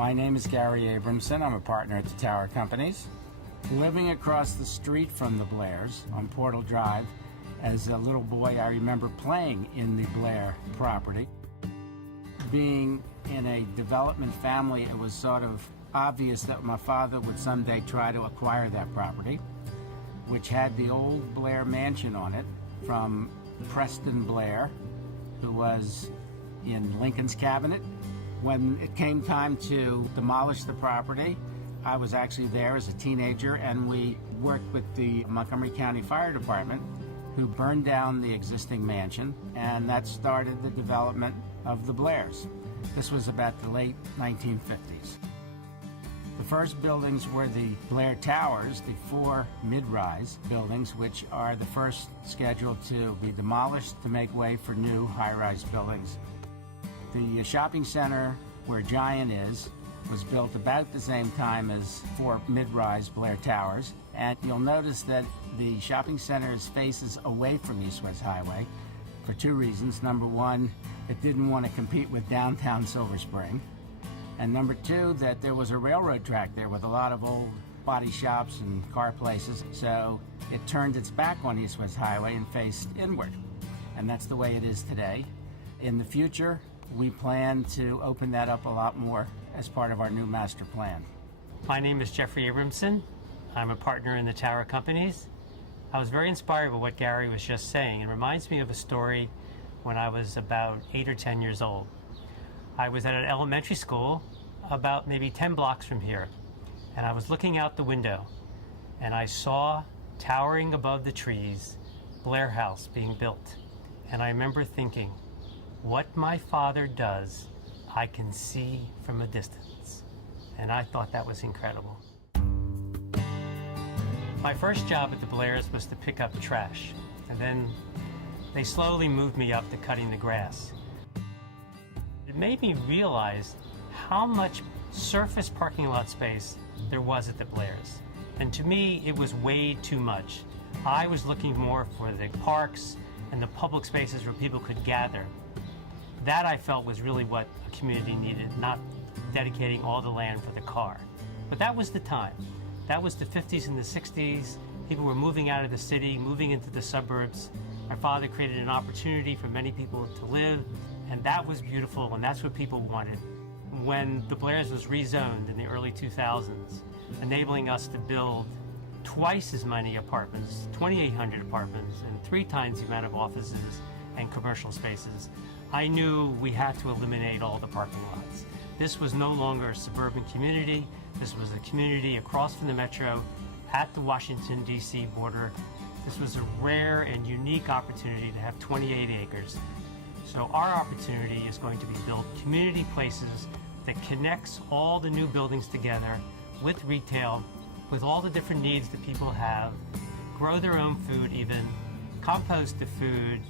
My name is Gary Abramson. I'm a partner at the Tower Companies. Living across the street from the Blairs on Portal Drive, as a little boy, I remember playing in the Blair property. Being in a development family, it was sort of obvious that my father would someday try to acquire that property, which had the old Blair mansion on it from Preston Blair, who was in Lincoln's cabinet. When it came time to demolish the property, I was actually there as a teenager, and we worked with the Montgomery County Fire Department, who burned down the existing mansion, and that started the development of the Blairs. This was about the late 1950s. The first buildings were the Blair Towers, the 4 mid-rise buildings, which are the first scheduled to be demolished to make way for new high-rise buildings. The shopping center where Giant is was built about the same time as 4 mid-rise Blair Towers, and you'll notice that the shopping center's faces away from East-West Highway for 2 reasons. Number 1, it didn't want to compete with downtown Silver Spring, and number 2, that there was a railroad track there with a lot of old body shops and car places, so it turned its back on East-West Highway and faced inward, and that's the way it is today. In the future, we plan to open that up a lot more as part of our new master plan. My name is Jeffrey Abramson. I'm a partner in the Tower Companies. I was very inspired by what Gary was just saying. It reminds me of a story when I was about 8 or 10 years old. I was at an elementary school about maybe 10 blocks from here, and I was looking out the window, and I saw, towering above the trees, Blair House being built. And I remember thinking, what my father does, I can see from a distance. And I thought that was incredible. My first job at the Blairs was to pick up trash, and then they slowly moved me up to cutting the grass. It made me realize how much surface parking lot space there was at the Blairs. And to me, it was way too much. I was looking more for the parks and the public spaces where people could gather. That, I felt, was really what a community needed, not dedicating all the land for the car. But that was the time. That was the 50s and the 60s. People were moving out of the city, moving into the suburbs. My father created an opportunity for many people to live, and that was beautiful, and that's what people wanted. When the Blairs was rezoned in the early 2000s, enabling us to build twice as many apartments, 2,800 apartments, and 3 times the amount of offices and commercial spaces, I knew we had to eliminate all the parking lots. This was no longer a suburban community. This was a community across from the metro at the Washington, D.C. border. This was a rare and unique opportunity to have 28 acres. So our opportunity is going to be build community places that connects all the new buildings together with retail, with all the different needs that people have, grow their own food even, compost the food,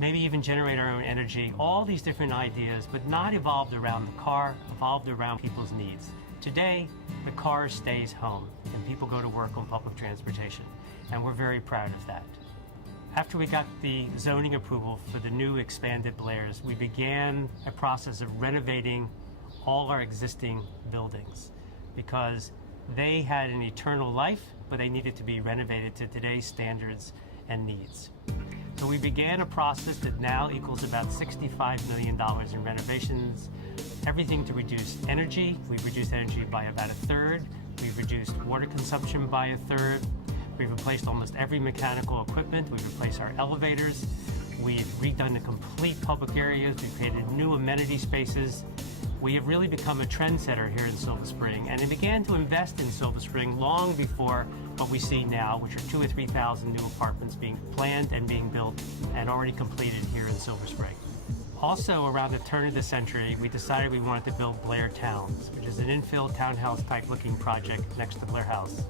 maybe even generate our own energy, all these different ideas, but not evolved around the car, evolved around people's needs. Today, the car stays home and people go to work on public transportation, and we're very proud of that. After we got the zoning approval for the new expanded Blairs, we began a process of renovating all our existing buildings because they had an eternal life, but they needed to be renovated to today's standards and needs. So we began a process that now equals about $65 million in renovations, everything to reduce energy. We've reduced energy by about 1/3. We've reduced water consumption by 1/3. We've replaced almost every mechanical equipment. We've replaced our elevators. We've redone the complete public areas. We've created new amenity spaces. We have really become a trendsetter here in Silver Spring, and it began to invest in Silver Spring long before what we see now, which are 2,000 or 3,000 new apartments being planned and being built and already completed here in Silver Spring. Also, around the turn of the century, we decided we wanted to build Blair Towns, which is an infill townhouse type looking project next to Blair House.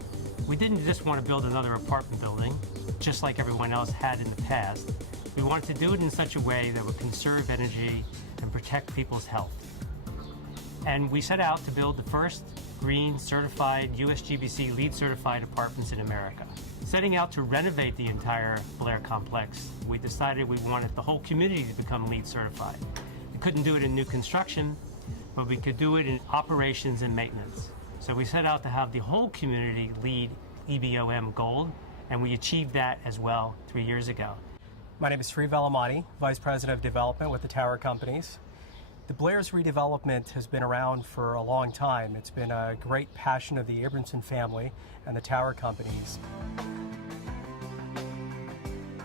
We didn't just want to build another apartment building, just like everyone else had in the past. We wanted to do it in such a way that would conserve energy and protect people's health. And we set out to build the first green certified USGBC LEED certified apartments in America. Setting out to renovate the entire Blair complex, we decided we wanted the whole community to become LEED certified. We couldn't do it in new construction, but we could do it in operations and maintenance. So we set out to have the whole community lead EBOM Gold, and we achieved that as well 3 years ago. My name is Sri Velamani, Vice President of Development with the Tower Companies. The Blairs redevelopment has been around for a long time. It's been a great passion of the Abramson family and the Tower Companies.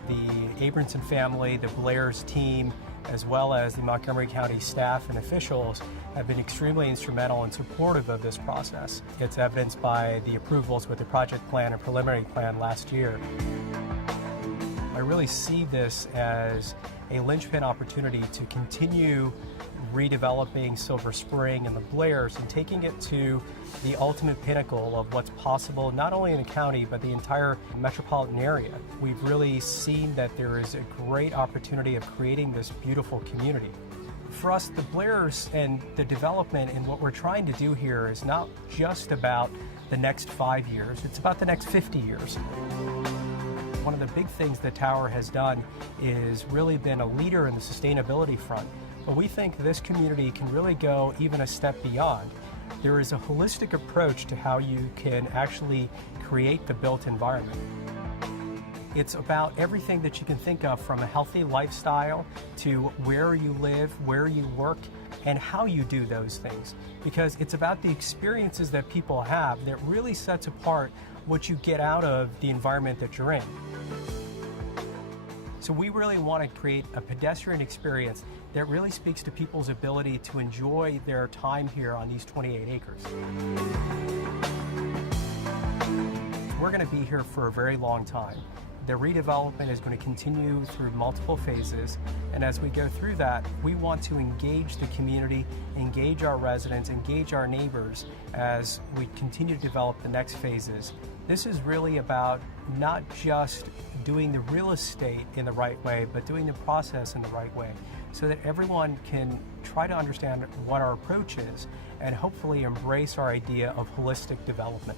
The Abramson family, the Blairs team, as well as the Montgomery County staff and officials have been extremely instrumental and supportive of this process. It's evidenced by the approvals with the project plan and preliminary plan last year. I really see this as a linchpin opportunity to continue redeveloping Silver Spring and the Blairs and taking it to the ultimate pinnacle of what's possible, not only in the county, but the entire metropolitan area. We've really seen that there is a great opportunity of creating this beautiful community. For us, the Blairs and the development and what we're trying to do here is not just about the next 5 years, it's about the next 50 years. One of the big things the Tower has done is really been a leader in the sustainability front. But we think this community can really go even a step beyond. There is a holistic approach to how you can actually create the built environment. It's about everything that you can think of, from a healthy lifestyle to where you live, where you work, and how you do those things. Because it's about the experiences that people have that really sets apart what you get out of the environment that you're in. So we really want to create a pedestrian experience that really speaks to people's ability to enjoy their time here on these 28 acres. We're going to be here for a very long time. The redevelopment is going to continue through multiple phases, and as we go through that, we want to engage the community, engage our residents, engage our neighbors as we continue to develop the next phases. This is really about not just doing the real estate in the right way, but doing the process in the right way, so that everyone can try to understand what our approach is and hopefully embrace our idea of holistic development.